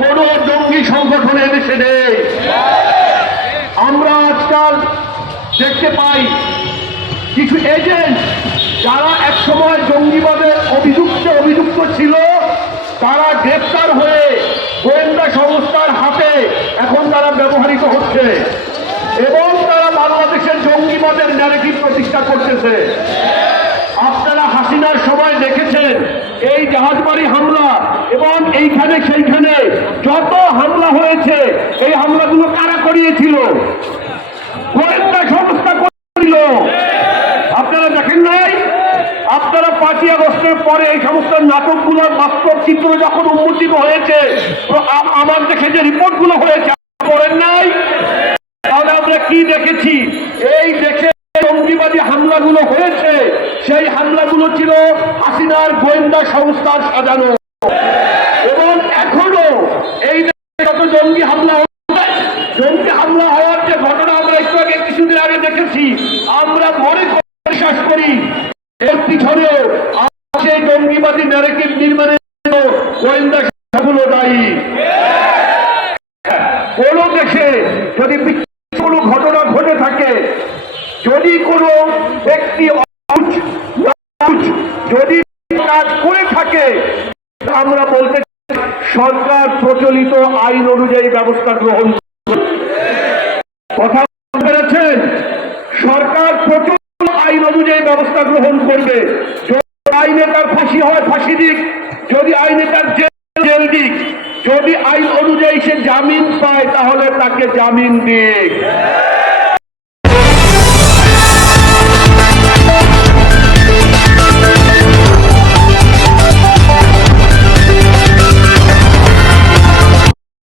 কোন জঙ্গি সংগঠন এদেশে নেই। আমরা আজকাল দেখতে পাই কিছু এজেন্ট যারা একসময় জঙ্গিবাদের অভিযুক্ত ছিল, তারা গ্রেপ্তার হয়ে গোয়েন্দা সংস্থার হাতে এখন তারা ব্যবহৃত হচ্ছে এবং তারা বাংলাদেশের জঙ্গিবাদের ন্যারেটিভ প্রতিষ্ঠা করতেছে। আপনারা হাসিনার সময় দেখেছেন এই জাহাজবাড়ি হামলা এবং এইখানে সেইখানে যত হামলা হয়েছে, এই হামলাগুলো কারা করিয়েছিল? গোয়েন্দা সংস্থা করেছিল। আপনারা দেখেন নাই? আপনারা 5ই আগস্টের পরে এই সমস্ত নাটকগুলোর বাস্তব চিত্র যখন উন্মোচিত হয়েছে, আমার দেশে যে রিপোর্টগুলো হয়েছে করেন নাই? তাহলে আমরা কি দেখেছি? এই দেশে জঙ্গিবাদী হামলাগুলো হয়েছে, সেই হামলাগুলো ছিল হাসিনার গোয়েন্দা সংস্থার সাজানো। এবং এখনো এই দেশে যত জঙ্গি হামলা হওয়ার যে ঘটনা আমরা একটু আগে কিছুদিন আগে দেখেছি, আমরা মনে করে বিশ্বাস করি এর পিছনে সেই জঙ্গিবাদী ন্যারেটিভ নির্মাণের জন্য গোয়েন্দা সংস্থাগুলো দায়ী। কোন দেশে যদি কোনো ঘটনা ঘটে থাকে, যদি কোনো ব্যক্তি যদি কাজ করে থাকে, আমরা বলতে সরকার প্রচলিত আইন অনুযায়ী ব্যবস্থা গ্রহণ কথা পেরেছেন। সরকার প্রচলিত আইন অনুযায়ী ব্যবস্থা গ্রহণ করবে। যদি আইনে তার ফাঁসি হয় ফাঁসি দিক, যদি আইনে তার জেল দিক, যদি আইন অনুযায়ী সে জামিন পায় তাহলে তাকে জামিন দিক।